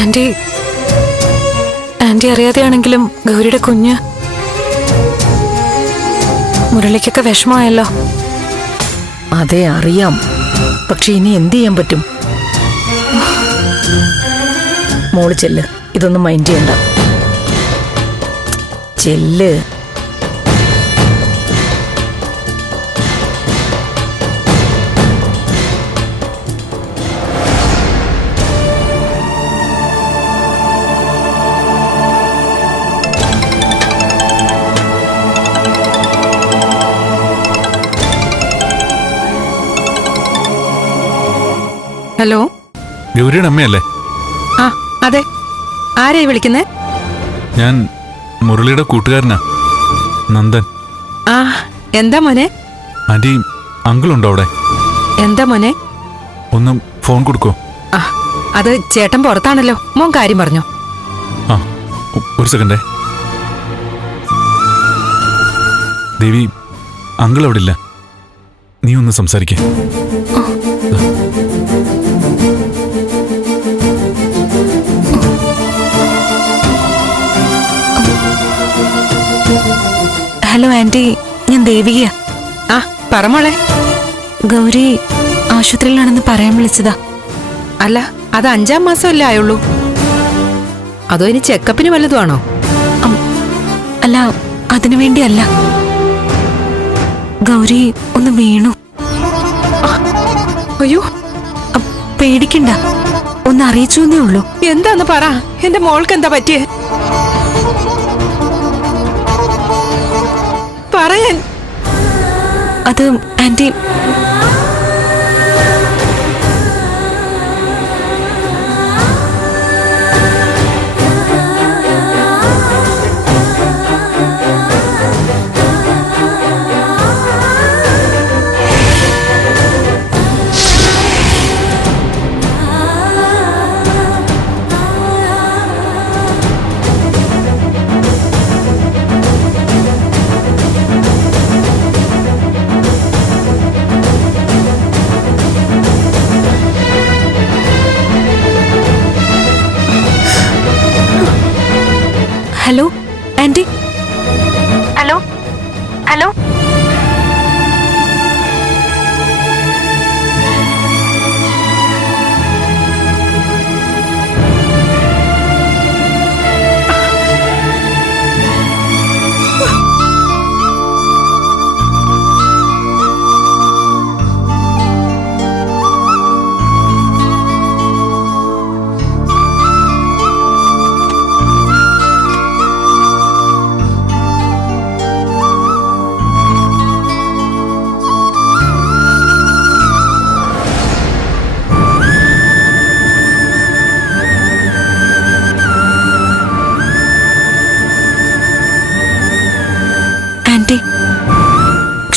Aunty aunty അറിയാതെയാണെങ്കിലും ഗൗരിയുടെ കുഞ്ഞ് മുരളിക്കൊക്കെ വിഷമമായല്ലോ. അതെ അറിയാം, പക്ഷെ ഇനി എന്ത് ചെയ്യാൻ പറ്റും? മോള് ചെല്ല്, ഇതൊന്നും മൈൻഡ് ചെയ്യണ്ട. ചെല്ല്. ഹലോ, ഗൗരിയുടെ അമ്മയല്ലേ? ആ അതെ. ആരെയാ വിളിക്കുന്നേ? ഞാൻ മുരളിയുടെ കൂട്ടുകാരനാ, നന്ദൻ. ആ എന്താ മോനെ? ആന്റി, അങ്കിൾ ഉണ്ടോ അവിടെ? എന്താ മോനെ? ഒന്ന് ഫോൺ കൊടുക്കോ? ആ അത് ചേട്ടൻ പുറത്താണല്ലോ. മോൻ കാര്യം പറഞ്ഞോ. ആ ഒരു സെക്കൻഡേ. ദേവി, അങ്കിൾ അവിടെ ഇല്ല, നീ ഒന്ന് സംസാരിക്കേ. ഹലോ ആന്റി, ഞാൻ ദേവികയാ. ആ പറ മോളെ. ഗൗരി ആശുപത്രിയിലാണെന്ന് പറയാൻ വിളിച്ചതാ. അല്ല, അത് 5-ാം മാസമല്ലേ ആയുള്ളൂ? അതോ ഇനി ചെക്കപ്പിന് വല്ലതും ആണോ? അല്ല, അതിനു വേണ്ടിയല്ല. ഗൗരി ഒന്ന് വീണു. അയ്യോ, പേടിക്കണ്ട, ഒന്ന് അറിയിച്ചു എന്നേ ഉള്ളൂ. എന്താന്ന് പറ. എന്റെ മോൾക്ക് എന്താ പറ്റിയേ? പറയാൻ. അത് aunty, hello aunty. Hello hello.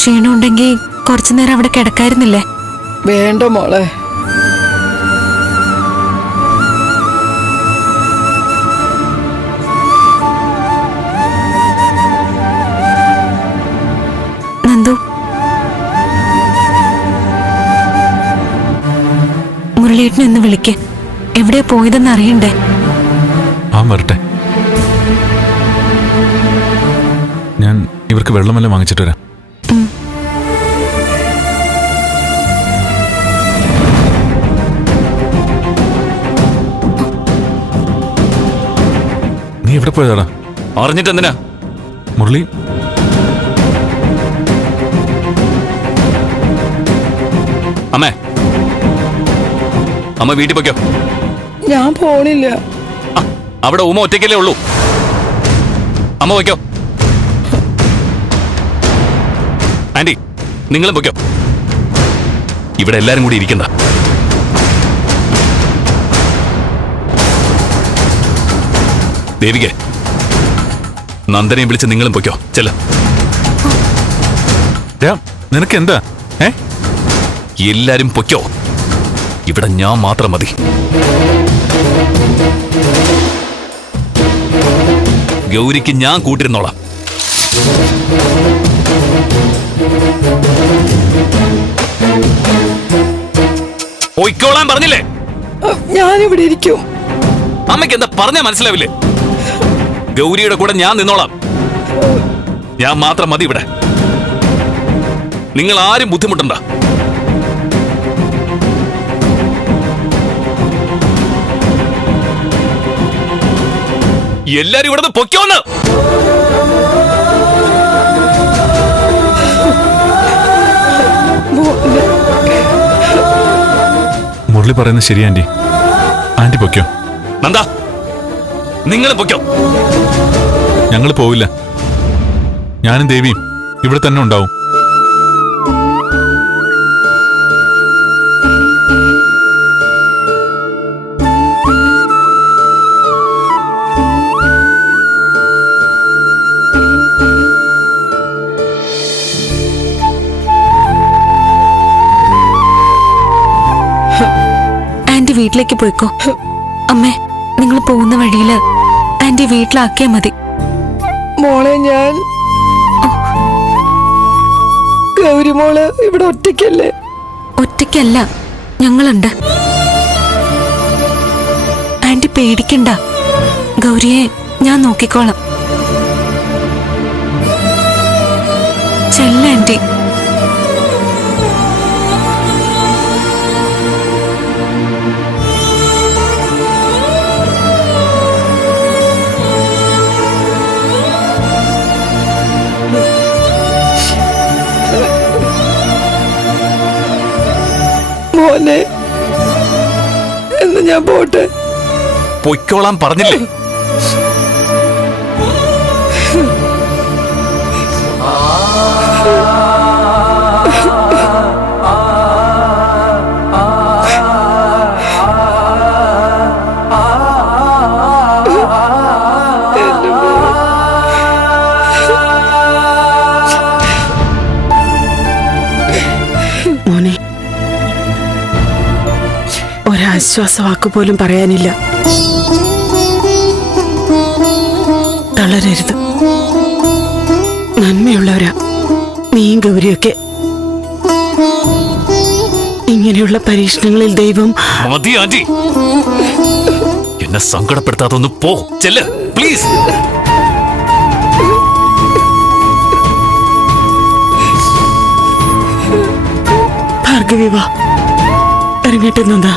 ക്ഷീണമുണ്ടെങ്കിൽ കുറച്ചു നേരം അവിടെ കിടക്കായിരുന്നില്ലേ? വേണ്ട മോളെ. നന്ദു, മുരളിയേട്ടനെ ഒന്ന് വിളിക്ക്. എവിടെയാ പോയതെന്ന് അറിയണ്ടേ? ആ വരട്ടെ, ഞാൻ ഇവർക്ക് വെള്ളമെല്ലാം വാങ്ങിച്ചിട്ട് വരാം. നീ എവിടെ പോയതാടാ? അറിഞ്ഞിട്ട് എന്തിനാ? മുരളി, അമ്മേ, അമ്മ വീട്ടിൽ പോയ്ക്കോ. ഞാൻ പോണില്ല. അവിടെ ഉമ്മ ഒറ്റയ്ക്കല്ലേ ഉള്ളൂ. അമ്മ പോയ്ക്കോ. ആന്റി, നിങ്ങളും പോയ്ക്കോ. ഇവിടെ എല്ലാരും കൂടി ഇരിക്കണ്ട. ദേവികെ, നന്ദനെയും വിളിച്ച് നിങ്ങളും പൊയ്ക്കോ. ചെല്ല. നിനക്ക് എന്താ? എല്ലാരും പൊയ്ക്കോ. ഇവിടെ ഞാൻ മാത്രം മതി. ഗൗരിക്ക് ഞാൻ കൂട്ടിരുന്നോളാം. പൊയ്ക്കോളാൻ പറഞ്ഞില്ലേ? ഞാനിവിടെ ഇരിക്കും. അമ്മയ്ക്ക് എന്താ പറഞ്ഞാ മനസ്സിലാവില്ലേ? ഗൗരിയുടെ കൂടെ ഞാൻ നിന്നോളാം. ഞാൻ മാത്രം മതി ഇവിടെ. നിങ്ങൾ ആരും ബുദ്ധിമുട്ടണ്ട. എല്ലാരും ഇവിടുന്ന് പൊക്കോന്ന്. മുരളി പറയുന്നത് ശരി ആന്റി. ആന്റി പൊയ്ക്കോ. നന്ദ, നിങ്ങൾ പൊയ്ക്കോ. ഞങ്ങൾ പോവില്ല. ഞാനും ദേവിയും ഇവിടെ തന്നെ ഉണ്ടാവും. ആന്റി വീട്ടിലേക്ക് പോയിക്കോ. അമ്മേ, നിങ്ങൾ പോകുന്ന വഴിയില് ആന്റി വീട്ടിലാക്കിയാ മതി. മോളെ, ഞാൻ ഗൗരി മോള് ഇവിടെ ഒറ്റയ്ക്കല്ലേ? ഒറ്റയ്ക്കല്ല, ഞങ്ങളുണ്ട്. ആന്റി പേടിക്കണ്ട. ഗൗരിയെ ഞാൻ നോക്കിക്കോളാം. ചെല്ല ആന്റി. മോനെ, എന്ന് ഞാൻ പോട്ടെ. പൊയ്ക്കോളാൻ പറഞ്ഞില്ലേ? മോനെ, ഒരാശ്വാസവാക്ക് പോലും പറയാനില്ല. തളരരുത്. നന്മയുള്ളവരാ നീയും ഗൗരിയൊക്കെ. ഇങ്ങനെയുള്ള പരീക്ഷണങ്ങളിൽ ദൈവം... മതി ആന്റി, എന്നെ സങ്കടപ്പെടുത്താതൊന്ന് പോ. ചെല്ല് പ്ലീസ്. ഭാർഗവി, വാ, ഇറങ്ങട്ടെ നന്ദ.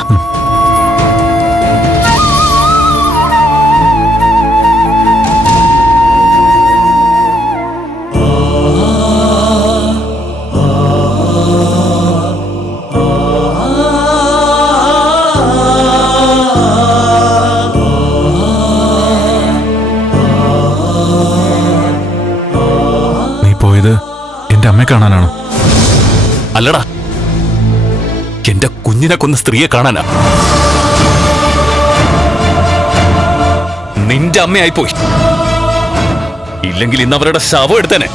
നീ പോയത് എന്റെ അമ്മയെ കാണാനാണോ? അല്ലടാ, എന്റെ കുഞ്ഞിനെ കൊന്ന സ്ത്രീയെ കാണാനാ. നിന്റെ അമ്മയായിപ്പോയി. ഇല്ലെങ്കിൽ ഇന്ന് അവരുടെ ശവം എടുത്തേനെ.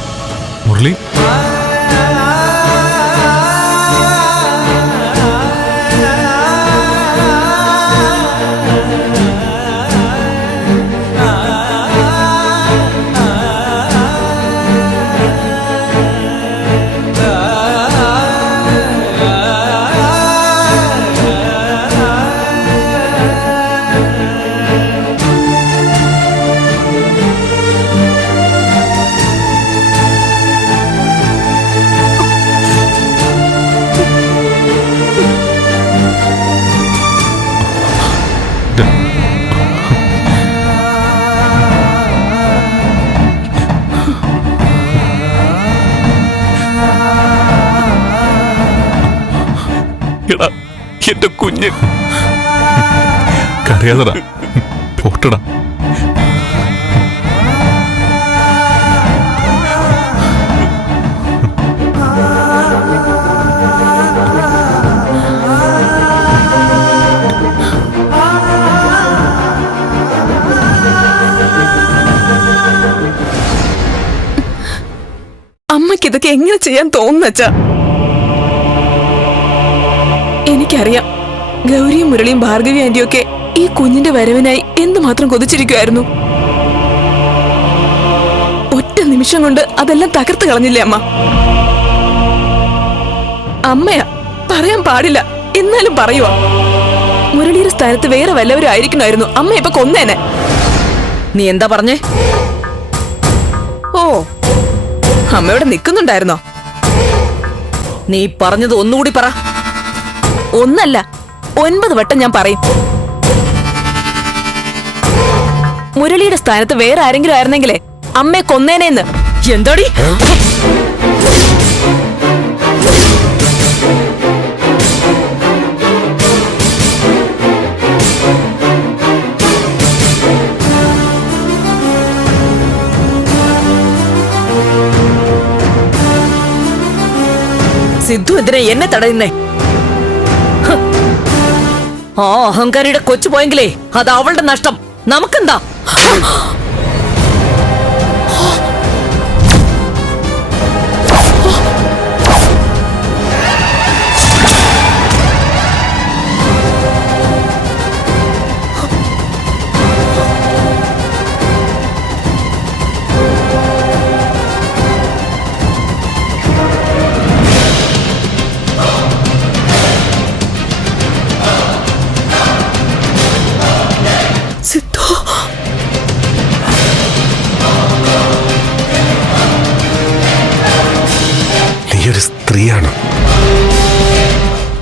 മുരളി, എടാ, എന്റെ കുഞ്ഞ്. കരയാതടാ, പോട്ടടാ. അമ്മയ്ക്ക് ഇതൊക്കെ എങ്ങനെ ചെയ്യാൻ തോന്നുന്നച്ചാ? എനിക്കറിയാം, ഗൗരിയും മുരളിയും ഭാർഗവി ആന്റിയൊക്കെ ഈ കുഞ്ഞിന്റെ വരവിനായി എന്തുമാത്രം കൊതിച്ചിരിക്കുമായിരുന്നു. ഒറ്റ നിമിഷം കൊണ്ട് അതെല്ലാം തകർത്ത് കളഞ്ഞില്ലേ അമ്മ? അമ്മയാ, പറയാൻ പാടില്ല, എന്നാലും പറയുവാ. മുരളിയുടെ സ്ഥാനത്ത് വേറെ വല്ലവരും ആയിരിക്കണമായിരുന്നു അമ്മ ഇപ്പൊ കൊന്നേനെ. നീ എന്താ പറഞ്ഞേ? ഓ, അമ്മ ഇവിടെ നിൽക്കുന്നുണ്ടായിരുന്നോ? നീ പറഞ്ഞത് ഒന്നുകൂടി പറ. ഒന്നല്ല 9 വട്ടം ഞാൻ പറയും. മുരളിയുടെ സ്ഥാനത്ത് വേറെ ആരെങ്കിലും ആയിരുന്നെങ്കിലേ അമ്മയെ കൊന്നേനേന്ന്. എന്താടി? സിദ്ധു എന്തിനാ എന്നെ തടയുന്നേ? ആ അഹങ്കാരിയുടെ കൊച്ചു പോയെങ്കിലേ അത് അവളുടെ നഷ്ടം. നമുക്കെന്താ? സിദ്ധു, നീയൊരു സ്ത്രീയാണ്,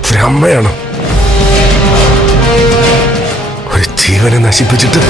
ഒരു അമ്മയാണ്. ഒരു ജീവനെ നശിപ്പിച്ചിട്ട്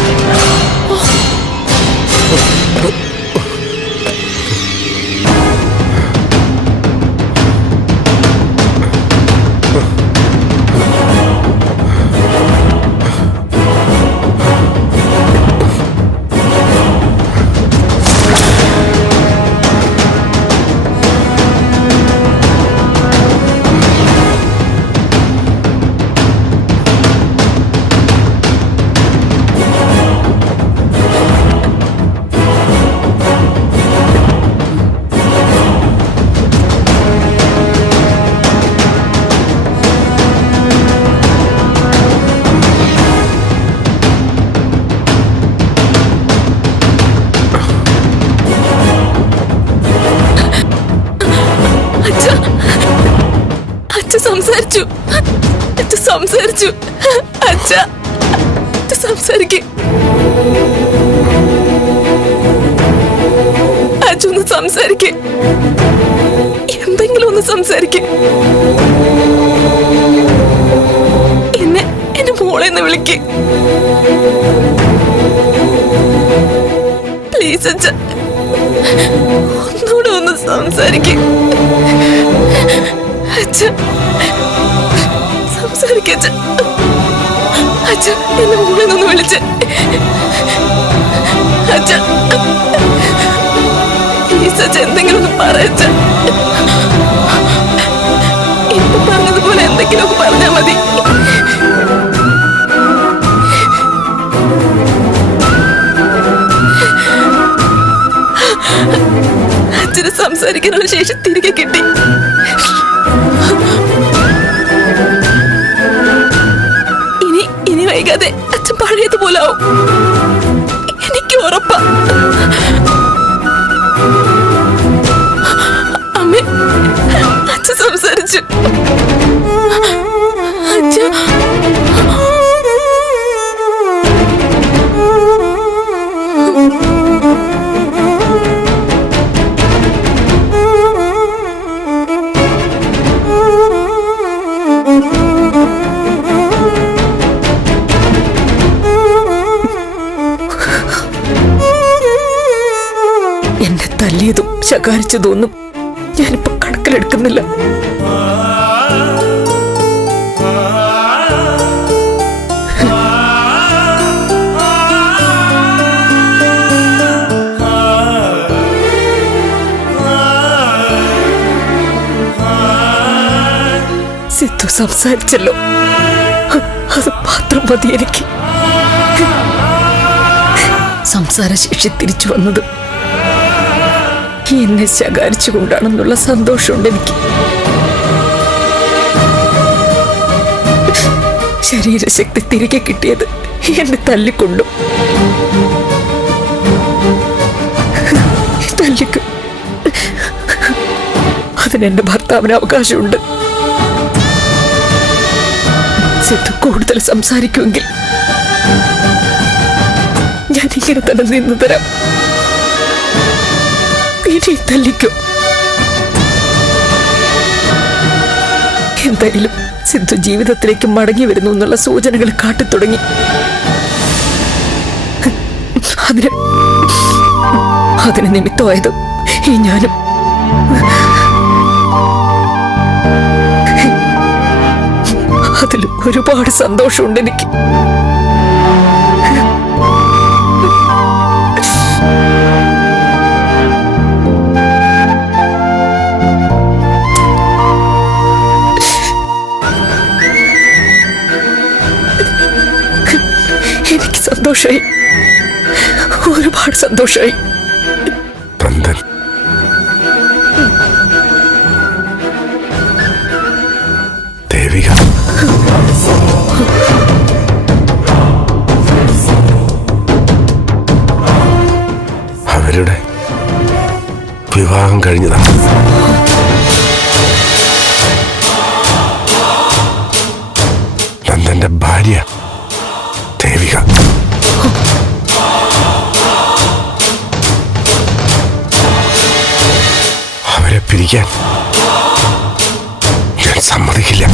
സംസാരിച്ചു. സംസാരിച്ചു. അച്ഛ സംസാരിക്കേ. അച്ഛൊന്ന് സംസാരിക്കേ. എന്തെങ്കിലും ഒന്ന് സംസാരിക്കേ. എന്നെ മോളെന്ന് വിളിക്കേ. പ്ലീസ് അച്ഛ, ഒന്നുകൂടെ ഒന്ന് സംസാരിക്കേ. അച്ഛ സംസാരിക്കച്ച. അച്ഛ എന്നെ മോളെ നിന്ന് വിളിച്ച്. അച്ഛ പ്ലീസ് അച്ഛ, എന്തെങ്കിലും ഒന്ന് പറയച്ച. ഇപ്പൊ പറഞ്ഞതുപോലെ എന്തെങ്കിലും ഒക്കെ പറഞ്ഞാ മതി. അച്ഛന് സംസാരിക്കാനുള്ള ശേഷി തിരികെ കിട്ടി. ഇനി വൈകാതെ അച്ഛൻ പഴയതുപോലാവും, എനിക്ക് ഉറപ്പാ. അമ്മ, അച്ഛൻ സംസാരിച്ചു. എന്നെ തല്ലിയതും ശകാരിച്ചതൊന്നും ഞാനിപ്പോ കണക്കിലെടുക്കുന്നില്ല. സിദ്ധു സംസാരിച്ചല്ലോ, അത് മാത്രം മതി എനിക്ക്. സംസാരശേഷി തിരിച്ചു വന്നത് എന്നെ ശകാരിച്ചുകൊണ്ടാണെന്നുള്ള സന്തോഷമുണ്ട് എനിക്ക്. ശരീരശക്തി തിരികെ കിട്ടിയത് എന്നെ തല്ലിക്കൊണ്ടു. തല്ലിക്കും അതിനെന്റെ ഭർത്താവിന് അവകാശമുണ്ട്. സിദ്ധു കൂടുതൽ സംസാരിക്കുമെങ്കിൽ ഞാൻ ഇങ്ങനെ തന്നെ നിന്ന് തരാം. ഇനി തല്ലിക്കോ. എന്തായാലും സിദ്ധു ജീവിതത്തിലേക്ക് മടങ്ങി വരുന്നു എന്നുള്ള സൂചനകൾ കാട്ടിത്തുടങ്ങി. അതിന് നിമിത്തമായത് ഈ ഞാനും. അതിൽ ഒരുപാട് സന്തോഷമുണ്ട് എനിക്ക്. എനിക്ക് സന്തോഷമായി, ഒരുപാട് സന്തോഷമായി. നന്ദൻ, ദേവിക, അവരുടെ വിവാഹം കഴിഞ്ഞതാണ്. നന്ദന്റെ ഭാര്യ ദേവിക. അവരെ പിരിക്കാൻ ഞാൻ സമ്മതിക്കില്ല.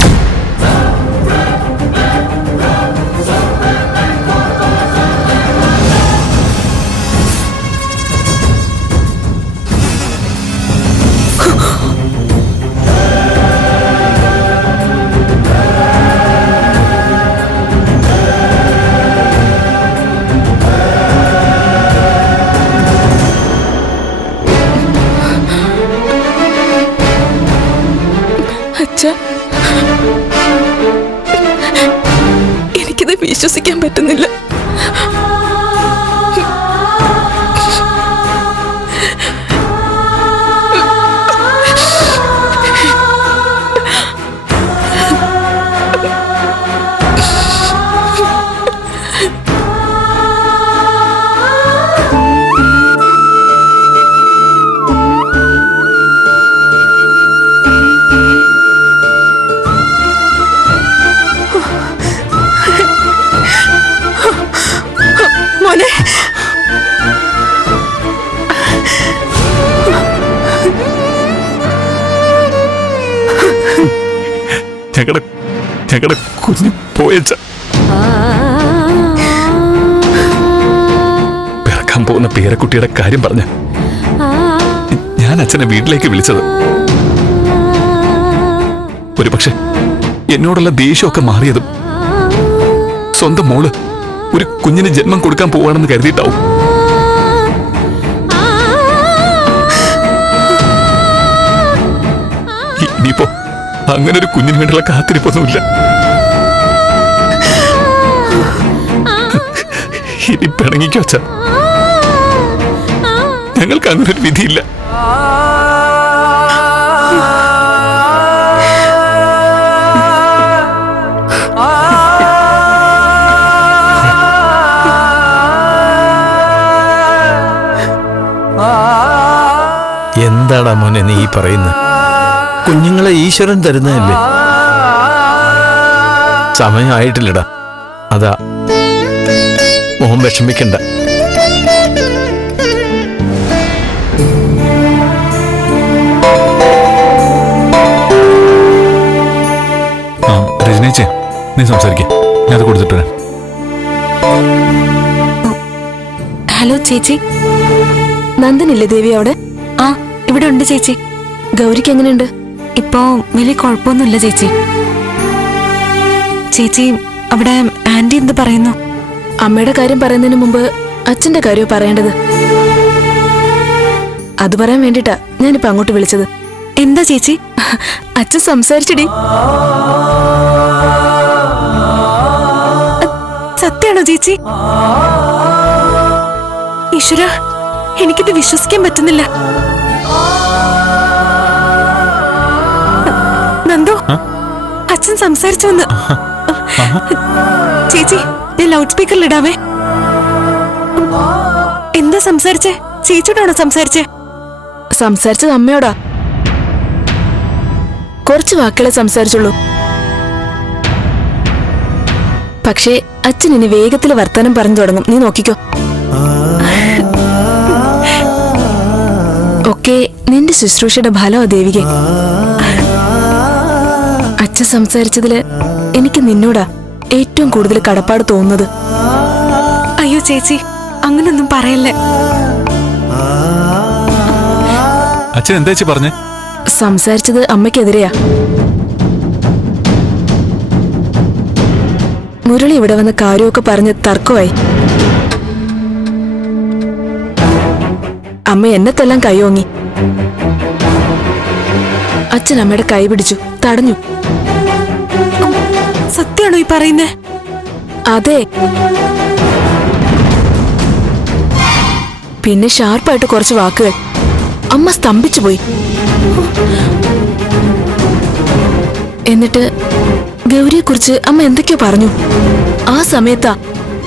എനിക്കിത് വിശ്വസിക്കാൻ പറ്റുന്നില്ല. മോനെ, ഞങ്ങളുടെ കുഞ്ഞു പോയച്ച. പിറക്കാൻ പോകുന്ന പേരക്കുട്ടിയുടെ കാര്യം പറഞ്ഞ ഞാൻ അച്ഛനെ വീട്ടിലേക്ക് വിളിച്ചത്. ഒരുപക്ഷെ എന്നോടുള്ള ദേഷ്യമൊക്കെ മാറിയതും സ്വന്തം മോള് ഒരു കുഞ്ഞിന് ജന്മം കൊടുക്കാൻ പോവാണെന്ന് കരുതിയിട്ടാവും. ഇനിയിപ്പോ അങ്ങനെ ഒരു കുഞ്ഞിന് വേണ്ടിയുള്ള കാത്തിരിപ്പൊന്നുമില്ല. ഇനി പിണങ്ങിക്കോ അച്ഛാ, ഞങ്ങൾക്ക് അങ്ങനെ ഒരു വിധിയില്ല. എന്താടാ മോനെ നീ പറയുന്നത്? കുഞ്ഞുങ്ങളെ ഈശ്വരൻ തരുന്നതല്ലേ? സമയമായിട്ടില്ലടാ, അതാ മോഹൻ വിഷമിക്കണ്ട. രജനീച്ചേ, നീ സംസാരിക്കേ, ഞാൻ അത് കൊടുത്തിട്ട് വരാം. ഹലോ ചേച്ചി. നന്ദനില്ലേ ദേവി അവിടെ? ആ, ഇവിടെ ഉണ്ട് ചേച്ചി. ഗൗരിക്ക് എങ്ങനെയുണ്ട്? ഇപ്പോ വലിയ കുഴപ്പമൊന്നുമില്ല ചേച്ചി. ചേച്ചി, അവിടെ ആന്റി എന്ത് പറയുന്നു? അമ്മയുടെ കാര്യം പറയുന്നതിന് മുമ്പ് അച്ഛന്റെ കാര്യമോ പറയേണ്ടത്? അത് പറയാൻ വേണ്ടിട്ടാ ഞാനിപ്പോ അങ്ങോട്ട് വിളിച്ചത്. എന്താ ചേച്ചി? അച്ഛൻ സംസാരിച്ചടി. സത്യാണോ ചേച്ചി? ഈശ്വര, എനിക്കിത് വിശ്വസിക്കാൻ പറ്റുന്നില്ല. നന്ദു, അച്ഛൻ സംസാരിച്ചു വന്ന്. ചേച്ചി, ഞാൻ ലൗഡ് സ്പീക്കറിൽ ഇടാവേ. എന്താ സംസാരിച്ചേ? ചേച്ചിയോടാണോ സംസാരിച്ചേ? സംസാരിച്ചത് അമ്മയോടാ. കുറച്ച് വാക്കുകളെ സംസാരിച്ചുള്ളൂ. പക്ഷേ അച്ഛൻ ഇനി വേഗത്തിൽ വർത്താനം പറഞ്ഞു തുടങ്ങും, നീ നോക്കിക്കോ. ഒക്കെ നിന്റെ ശുശ്രൂഷയുടെ ഫലമാ ദേവികെ. അച്ഛൻ സംസാരിച്ചതില് എനിക്ക് നിന്നോടാ ഏറ്റവും കൂടുതൽ കടപ്പാട് തോന്നുന്നത്. അയ്യോ ചേച്ചി, അങ്ങനൊന്നും പറയല്ലേ. അച്ഛൻ എന്താ ചേച്ചി പറഞ്ഞേ? സംസാരിച്ചത് അമ്മയ്ക്കെതിരെയാ. മുരളി ഇവിടെ വന്ന് കാര്യമൊക്കെ പറഞ്ഞ് തർക്കമായി. അമ്മ എന്നെത്തെല്ലാം കൈയോങ്ങി. അച്ഛൻ അമ്മയുടെ കൈ പിടിച്ചു, തടഞ്ഞു. സത്യാണോ ഈ പറയുന്നേ? അതെ. പിന്നെ ഷാർപ്പായിട്ട് കുറച്ച് വാക്കുകൾ. അമ്മ സ്തംഭിച്ചു പോയി. എന്നിട്ട് ഗൗരിയെക്കുറിച്ച് അമ്മ എന്തൊക്കെയോ പറഞ്ഞു. ആ സമയത്താ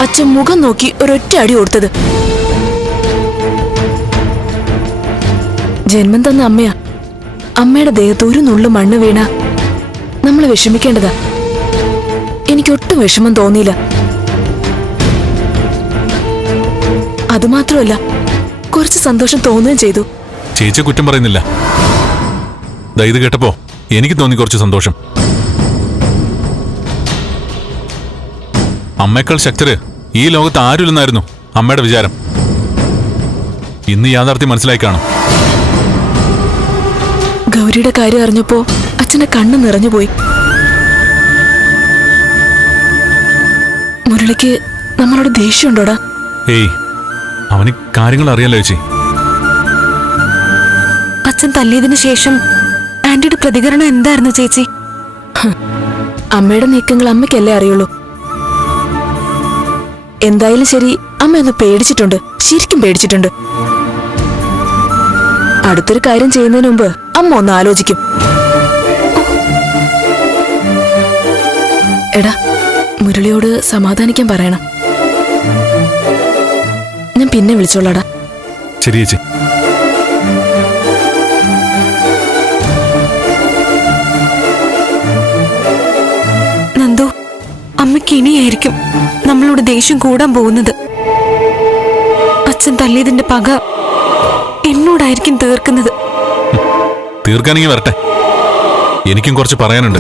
അച്ഛൻ മുഖം നോക്കി ഒരൊറ്റ അടി കൊടുത്തത്. ജന്മം തന്ന അമ്മയാ. അമ്മയുടെ ദേഹത്ത് ഒരു നുള്ളു മണ്ണ് വീണ നമ്മൾ വിഷമിക്കേണ്ടതാ. എനിക്കൊട്ടും വിഷമം തോന്നിയില്ല. അതുമാത്രമല്ല, കുറച്ച് സന്തോഷം തോന്നുകയും ചെയ്തു. ചേച്ചിയെ കുറ്റം പറയുന്നില്ല. ഇത് കേട്ടപ്പോ എനിക്ക് തോന്നി കുറച്ച് സന്തോഷം. അമ്മയേക്കാൾ ശക്തര് ഈ ലോകത്ത് ആരുമില്ലെന്നായിരുന്നു അമ്മയുടെ വിചാരം. ഇന്ന് യാഥാർത്ഥ്യം മനസ്സിലായി കാണും. ഗൗരിയുടെ കാര്യം അറിഞ്ഞപ്പോ അച്ഛന്റെ കണ്ണ് നിറഞ്ഞുപോയി. മുരളിക്ക് നമ്മളോട് ദേഷ്യമുണ്ടോടാ? ഏയ്, അവന് കാര്യങ്ങൾ അറിയാലോ ചേച്ചി. അച്ഛൻ തല്ലിയതിനു ശേഷം ആന്റിയുടെ പ്രതികരണം എന്തായിരുന്നു ചേച്ചി? അമ്മയുടെ നീക്കങ്ങൾ അമ്മയ്ക്കല്ലേ അറിയുള്ളൂ. എന്തായാലും ശരി, അമ്മ ഒന്ന് പേടിച്ചിട്ടുണ്ട്, ശരിക്കും പേടിച്ചിട്ടുണ്ട്. അടുത്തൊരു കാര്യം ചെയ്യുന്നതിന് മുമ്പ് അമ്മ ഒന്ന് ആലോചിക്കും. എടാ, മുരളിയോട് സമാധാനിക്കാൻ പറയണം. ഞാൻ പിന്നെ വിളിച്ചോളാടാ. ശരി ചേച്ചി. നന്ദു, അമ്മയ്ക്ക് ഇനിയായിരിക്കും നമ്മളോട് ദേഷ്യം കൂടാൻ പോകുന്നത്. അച്ഛൻ തല്ലിയതിന്റെ പക എന്നോടായിരിക്കും തീർക്കുന്നത്. തീർക്കാനെങ്കിൽ വരട്ടെ, എനിക്കും കുറച്ച് പറയാനുണ്ട്.